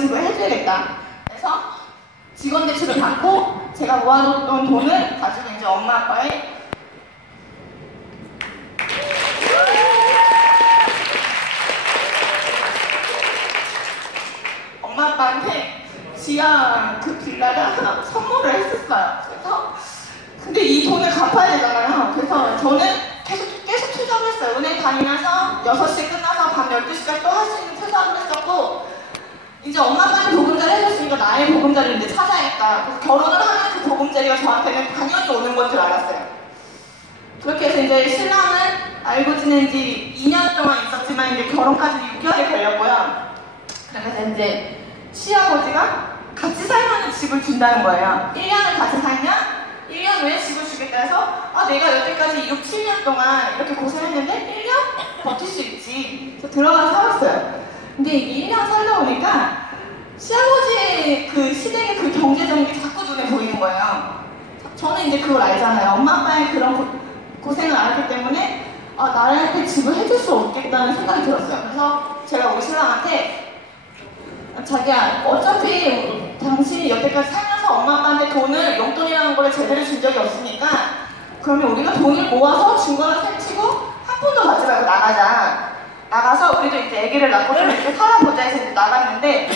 지불을 해줘야겠다. 그래서 직원 대출을 받고 제가 모아뒀던 돈을 가지고 이제 엄마 아빠의 엄마 아빠한테 지하 그 빌라를 하나 선물을 했었어요. 그래서 근데 이 돈을 갚아야 되잖아요. 그래서 저는 계속 투자를 했어요. 은행 다니면서 6시 끝나서 밤 12시까지 또 할 수 있는 투자를 했었고, 이제 엄마 아빠는 보금자리 해줬으니까 나의 보금자리를 이제 찾아야겠다. 그래서 결혼을 하면 그 보금자리가 저한테는 당연히 오는 건 줄 알았어요. 그렇게 해서 이제 신랑은 알고 지낸 지 2년 동안 있었지만 이제 결혼까지 6개월이 걸렸고요. 그래서 이제 시아버지가 같이 살면 집을 준다는 거예요. 1년을 같이 살면 1년 후에 집을 주겠다 해서 내가 여태까지 6, 7년 동안 이렇게 고생했는데 1년 버틸 수 있지. 그래서 들어가서 살았어요. 근데 이게 1년 살다 보니까 시아버지의 그 시댁의 그 경제적인 게 자꾸 눈에 보이는 거예요. 저는 이제 그걸 알잖아요. 엄마 아빠의 그런 고생을 알았기 때문에 나한테 집을 해줄 수 없겠다는 생각이 들었어요. 그래서 제가 우리 신랑한테 자기야, 어차피 당신이 여태까지 살면서 엄마 아빠한테 돈을, 용돈이라는 걸 제대로 준 적이 없으니까 그러면 우리가 돈을 모아서 증거를 펼치고 한 푼도 받지 말고 나가서 우리도 이제 아기를 낳고 좀 이렇게 살아보자 해서 이제 나갔는데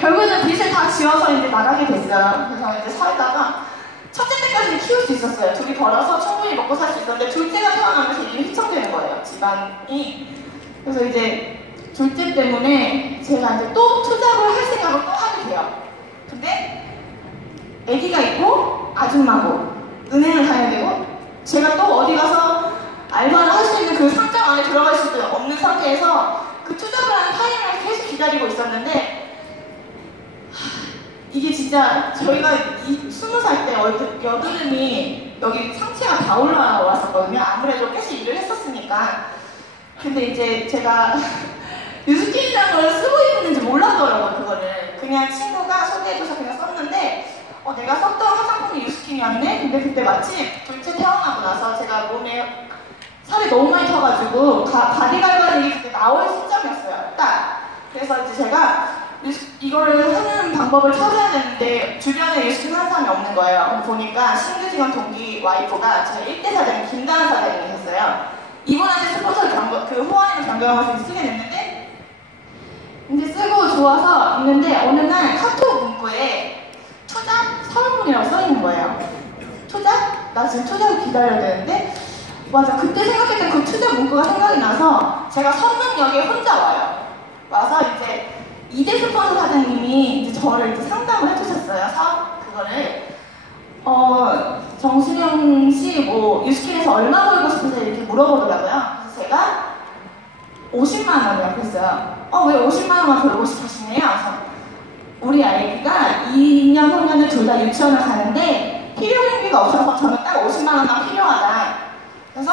결국에는 빚을 다 지어서 이제 나가게 됐어요. 그래서 이제 살다가 첫째 때까지는 키울 수 있었어요. 둘이 벌어서 충분히 먹고 살 수 있었는데 둘째가 태어나면서 이게 휘청되는 거예요, 집안이. 그래서 이제 둘째 때문에 제가 이제 또 투자를 할 생각을 또 하게 돼요. 근데 아기가 있고 아줌마고 은행을 다녀야 되고 제가 또 어디 가서 알바를 할 수 있는 그 상장 안에 들어갈 수도 없는 상태에서 그 투자를 하는 타이밍을 계속 기다리고 있었는데 이게 진짜 저희가 20살 때 여드름이 여기 상체가 다 올라왔었거든요. 아무래도 계속 일을 했었으니까. 근데 이제 제가 뉴스킨이라는 걸 쓰고 있는지 몰랐더라고요, 그거를. 그냥 친구가 소개해줘서 그냥 썼는데, 내가 썼던 화장품이 뉴스킨이었네? 근데 그때 마침 둘째 태어나고 나서 제가 몸에 살이 너무 많이 쪄가지고, 바디갈바닉이 그때 나올 시점이었어요, 딱. 그래서 이제 제가 이거를 하는 방법을 찾아야 되는데, 주변에 뉴스킨 하는 사람이 없는 거예요. 보니까 신규 직원 동기 와이프가 제 1대 사장님, 김다은 사장님이셨어요. 이분한테 스포츠 후원인을 변경하면서 쓰게 됐는데, 이제 쓰고 좋아서 있는데 어느 날 카톡 문구에 투잡 서울문이라고 써있는 거예요. 투잡? 나 지금 투잡을 기다려야 되는데 맞아, 그때 생각했던 그 투잡 문구가 생각이 나서 제가 성능역에 혼자 와요. 와서 이제 이대 스폰서 사장님이 이제 저를 이제 상담을 해주셨어요. 사업 그거를 정수영 씨 뭐 뉴스킨에서 얼마 벌고 싶으세요? 이렇게 물어보더라고요. 그래서 제가 50만 원이라고 했어요. 왜 50만 원만 벌고 싶으시네요? 그래서 우리 아이가 2년 후면은 둘 다 유치원을 가는데 필요경비가 없어서 저는 딱 50만 원만 필요하다. 그래서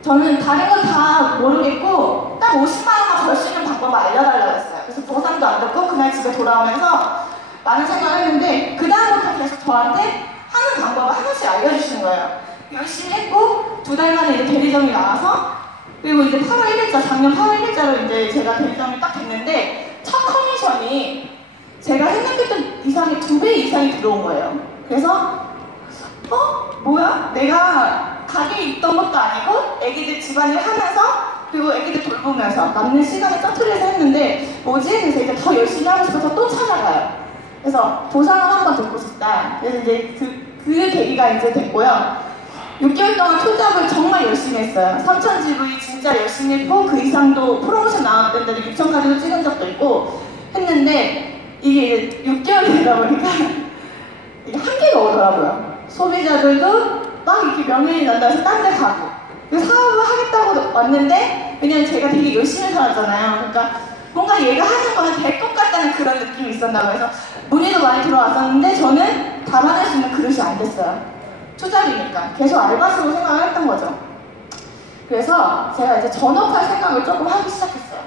저는 다른 건 다 모르겠고 딱 50만 원만 벌 수 있는 방법을 알려달라고 했어요. 그래서 보상도 안 듣고 그날 집에 돌아오면서 많은 생각을 했는데 그 다음부터 계속 저한테 하는 방법을 하나씩 알려주시는 거예요. 열심히 했고 2달 만에 이제 대리점이 나와서 그리고 이제 8월 1일자, 작년 8월 1일자로 이제 제가 대리점이 딱 됐는데 첫 커미션이 제가 생각했던 이상의 2배 이상이 들어온 거예요. 그래서 뭐야? 내가 가게에 있던 것도 아니고 애기들 집안일 하면서 그리고 애기들 돌보면서 남는 시간에 짜투리해서 했는데 뭐지? 그래서 이제 더 열심히 하고 싶어서 또 찾아가요. 그래서 보상을 한번 듣고 싶다. 그래서 이제 그 계기가 이제 됐고요. 6개월 동안 투잡을 정말 열심히 했어요. 삼천GV 진짜 열심히 했고 그 이상도 프로모션 나왔던 데도 6천까지도 찍은 적도 있고 했는데 이게 6개월이 되다 보니까 이게 한계가 오더라고요. 소비자들도 막 이렇게 명예이 난다 해서 딴 데 가고 사업을 하겠다고 왔는데 왜냐면 제가 되게 열심히 살았잖아요. 그러니까 뭔가 얘가 하는 거는 될 것 같다는 그런 느낌이 있었나 봐요. 그래서 문의도 많이 들어왔었는데 저는 담아낼 수 있는 그릇이 안 됐어요. 투잡이니까 계속 알바식으로 생각을 했던 거죠. 그래서 제가 이제 전업할 생각을 조금 하기 시작했어요.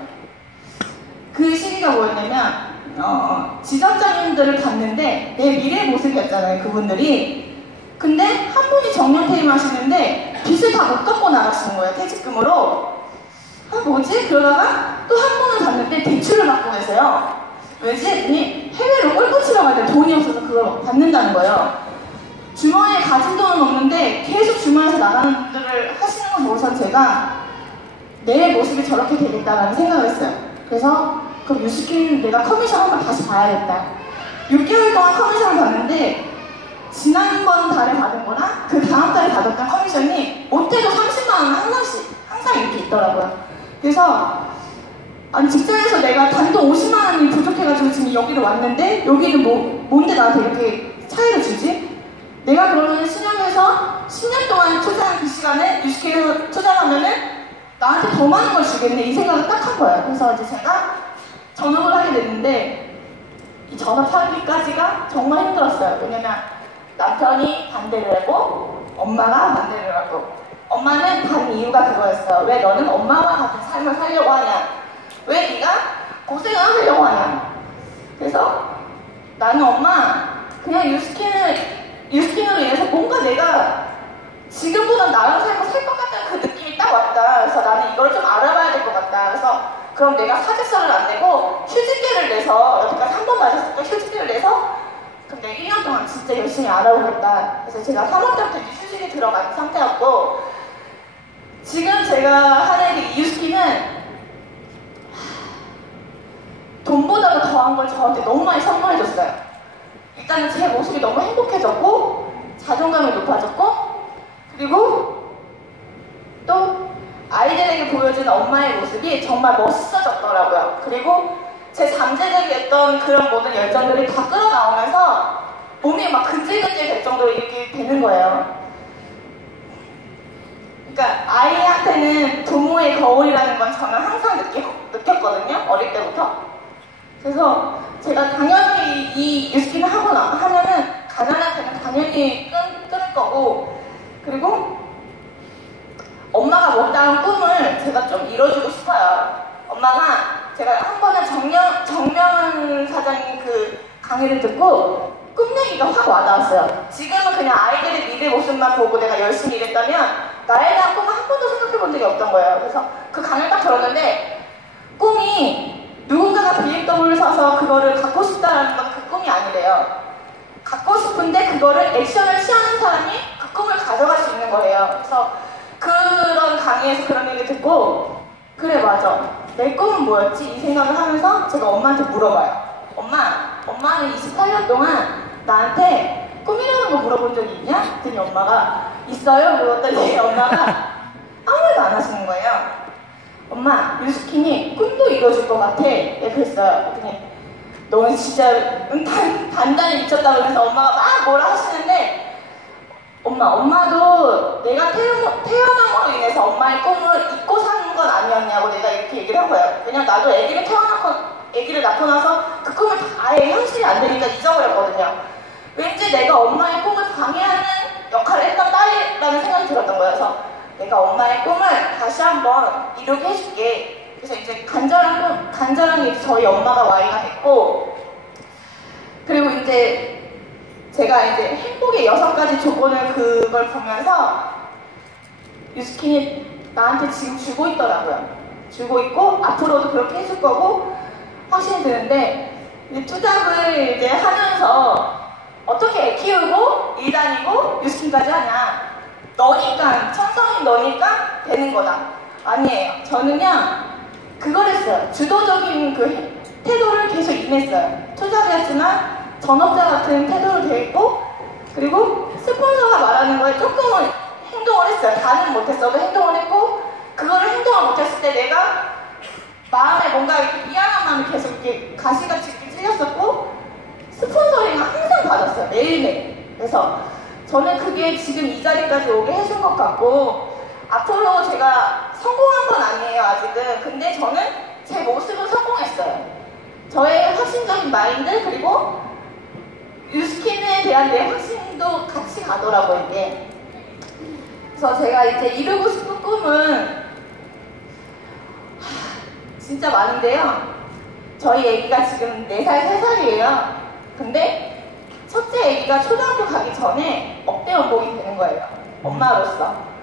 그 시기가 뭐였냐면 지점장님들을 봤는데 내 미래 모습이었잖아요, 그분들이. 근데 한 분이 정년퇴임 하시는데 빚을 다 못 갚고 나가시는 거예요, 퇴직금으로. 뭐지? 그러다가 또 한 분을 봤는데 대출을 받고 계세요. 왜지? 했더니 해외로 꿀꿀 치러 갈 때 돈이 없어서 그걸 받는다는 거예요. 주머니에 가진 돈은 없는데 계속 주머니에서 나가는 분들을 하시는 걸 보고선 제가 내 모습이 저렇게 되겠다라는 생각을 했어요. 그래서 그럼 유스킨 내가 커미션 한번 다시 봐야겠다. 6개월 동안 커미션을 받는데 지난번 달에 받은 거나 그 다음 달에 받았던 커미션이 못해도 30만 원은 항상 이렇게 있더라고요. 그래서 아니 직장에서 내가 단돈 50만 원이 부족해가지고 지금 여기로 왔는데 여기는 뭔데 나한테 이렇게 차이를 주지? 내가 그러면 신영에서 10년 동안 투자한 그 시간에 유스킨에서 투자하면은 나한테 더 많은 걸 주겠네 이 생각을 딱 한 거예요. 그래서 이제 제가 전업을 하게 됐는데 이 전업하기까지가 정말 힘들었어요. 왜냐면 남편이 반대를 하고 엄마가 반대를 하고 엄마는 반 이유가 그거였어요. 왜 너는 엄마와 같은 삶을 살려고 하냐? 왜 네가 고생을 하려고 하냐? 그래서 나는 엄마 그냥 유스킨으로 인해서 뭔가 내가 지금보다 나랑 삶을 살 것 같다는 그 느낌이 딱 왔다. 그래서 나는 이걸 좀 알아봐야 될 것 같다. 그래서 그럼 내가 사직서를 안 내고 휴직계를 내서 여태까지 한 번 맞았을 때 휴직계를 내서 그럼 내가 1년 동안 진짜 열심히 알아보겠다. 그래서 제가 3월 때부터 이제 휴직에 들어간 상태였고 지금 제가 하는 그 유스킨은 돈보다도 더한 걸 저한테 너무 많이 선물해줬어요. 일단은 제 모습이 너무 행복해졌고 자존감이 높아졌고 그리고 또 아이들에게 보여주는 엄마의 모습이 정말 멋있어졌더라고요. 그리고 제 잠재적이었던 그런 모든 열정들이 다 끌어나오면서 몸이 막 근질근질 될 정도로 이렇게 되는 거예요. 그러니까 아이한테는 부모의 거울이라는 건 저는 항상 느꼈거든요. 어릴 때부터. 그래서 제가 당연히 이 유스킨을 하면은 가난한테는 당연히 끊을 거고 그리고 엄마가 못다한 꿈을 제가 좀 이뤄주고 싶어요. 엄마가 제가 한 번은 정명 사장님 그 강의를 듣고 꿈 얘기가 확 와닿았어요. 지금은 그냥 아이들의 미래 모습만 보고 내가 열심히 일했다면 나에 대한 꿈을 한 번도 생각해 본 적이 없던 거예요. 그래서 그 강의를 딱 들었는데 꿈이 누군가가 BMW를 사서 그거를 갖고 싶다라는 건 그 꿈이 아니래요. 갖고 싶은데 그거를 액션을 취하는 사람이 그 꿈을 가져갈 수 있는 거예요. 그래서 그런 강의에서 그런 얘기 듣고 그래 맞아 내 꿈은 뭐였지? 이 생각을 하면서 제가 엄마한테 물어봐요. 엄마는 28년 동안 나한테 꿈이라는 거 물어본 적이 있냐? 그랬더니 엄마가 있어요? 물었더니 엄마가 아무 말도 안 하시는 거예요. 엄마, 유스킨이 꿈도 이뤄줄 것 같아. 네, 그랬어요. 그랬더니 너는 진짜 단단히 미쳤다 그러면서 엄마가 막 뭐라 하시는데 엄마도 내가 태어남으로 인해서 엄마의 꿈을 잊고 사는 건 아니었냐고 내가 이렇게 얘기를 한 거예요. 왜냐면 나도 아기를 낳고 나서 그 꿈을 아예 현실이 안 되니까 잊어버렸거든요. 왠지 내가 엄마의 꿈을 방해하는 역할을 했던 딸이라는 생각이 들었던 거예요. 그래서 내가 엄마의 꿈을 다시 한번 이루게 해줄게. 그래서 이제 간절하게 저희 엄마가 와이가 됐고 그리고 이제 제가 이제 행복의 6가지 조건을 그걸 보면서 유스킨이 나한테 지금 주고 있더라고요. 주고 있고 앞으로도 그렇게 해줄 거고 확신이 드는데 이제 투잡을 이제 하면서 어떻게 애 키우고 일 다니고 유스킨까지 하냐 너니까 천성인 너니까 되는 거다. 아니에요. 저는요 그걸 했어요. 주도적인 그 태도를 계속 임했어요. 투잡이었지만 전업자 같은 태도를 대했고 그리고 스폰서가 말하는 거에 조금은 행동을 했어요. 다는 못했어도 행동을 했고 그거를 행동을 못했을 때 내가 마음에 뭔가 이렇게 미안한 마음이 계속 이렇게 가시같이 이렇게 찔렸었고 스폰서링을 항상 받았어요. 매일매일. 그래서 저는 그게 지금 이 자리까지 오게 해준 것 같고 앞으로 제가 성공한 건 아니에요 아직은. 근데 저는 제 모습은 성공했어요. 저의 확신적인 마인드 그리고 유스킨에 대한 내 확신도 같이 가더라고요 이게. 그래서 제가 이제 이루고 싶은 꿈은 진짜 많은데요. 저희 애기가 지금 4살, 3살이에요. 근데 첫째 애기가 초등학교 가기 전에 억대 연봉이 되는 거예요. 엄마로서.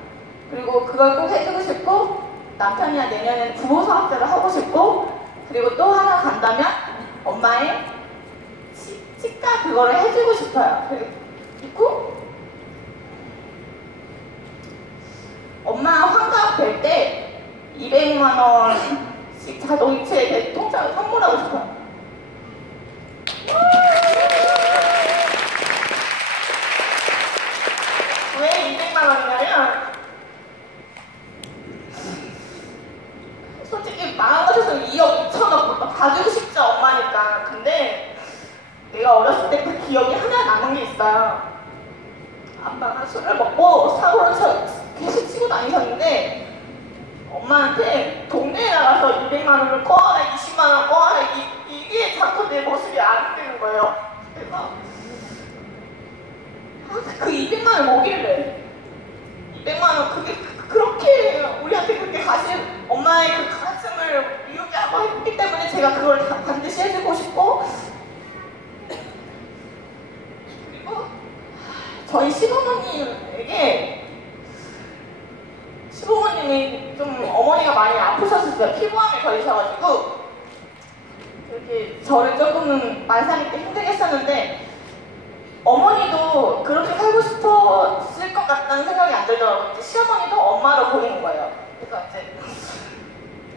그리고 그걸 꼭 해주고 싶고 남편이랑 내년에는 부모 사업자를 하고 싶고 그리고 또 하나 간다면 엄마의 치과 그거를 해주고 싶어요. 그리고 엄마 환갑 될 때 200만 원씩 자동이체 통장을 선물하고 싶어요. 왜 200만 원이냐면 솔직히 마음 같아서 2억 2천억 가지고 싶죠, 엄마니까. 근데 내가 어렸을 때 그 기억이 하나 남은 게 있어요. 아빠가 술을 먹고 사고를 계속 치고 다니셨는데 엄마한테 동네에 나가서 200만 원을 꺼와라, 20만 원 꺼와라, 이게 자꾸 내 모습이 안 되는 거예요. 그래서 그 200만 원 뭐길래 200만 원 그게 그렇게 우리한테 그렇게 엄마의 그 가슴을 미우게 하고 했기 때문에 제가 그걸 반드시 해주고 싶고, 그리고 저희 시부모님이 좀 어머니가 많이 아프셨었어요. 피부암에 걸리셔가지고 이렇게 저를 조금은 만삭일 때 힘들게 했었는데 어머니도 그렇게 살고 싶었을 것 같다는 생각이 안 들더라고요. 이제 시어머니도 엄마로 보이는 거예요. 그래서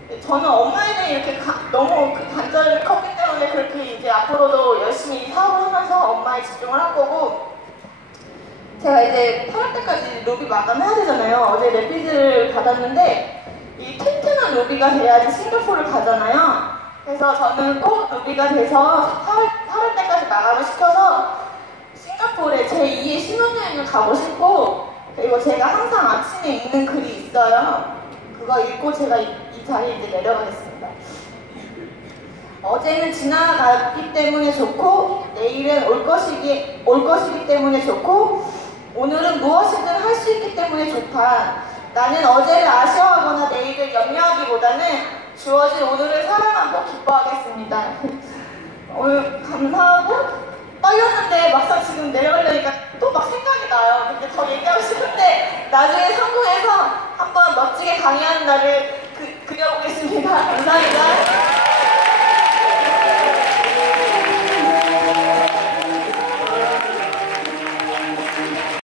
이제 저는 엄마에 대해 이렇게 너무 그 관절이 컸기 때문에 그렇게 이제 앞으로도 열심히 사업을 하면서 엄마에 집중을 할 거고, 제가 이제 8월 때까지 로비 마감해야 되잖아요. 어제 랩피즈를 받았는데 이 튼튼한 로비가 돼야지 싱가포르를 가잖아요. 그래서 저는 꼭 로비가 돼서 8월 때까지 마감을 시켜서 싱가포르에 제2의 신혼여행을 가고 싶고, 그리고 제가 항상 아침에 읽는 글이 있어요. 그거 읽고 제가 이 자리에 이제 내려가겠습니다. 어제는 지나갔기 때문에 좋고 내일은 올 것이기 때문에 좋고 오늘은 무엇이든 할 수 있기 때문에 좋다. 나는 어제를 아쉬워하거나 내일을 염려하기보다는 주어진 오늘을 사랑하고 기뻐하겠습니다. 오늘 감사하고 떨렸는데 막상 지금 내려가려니까 또 막 생각이 나요. 근데 더 얘기하고 싶은데 나중에 성공해서 한번 멋지게 강의하는 날을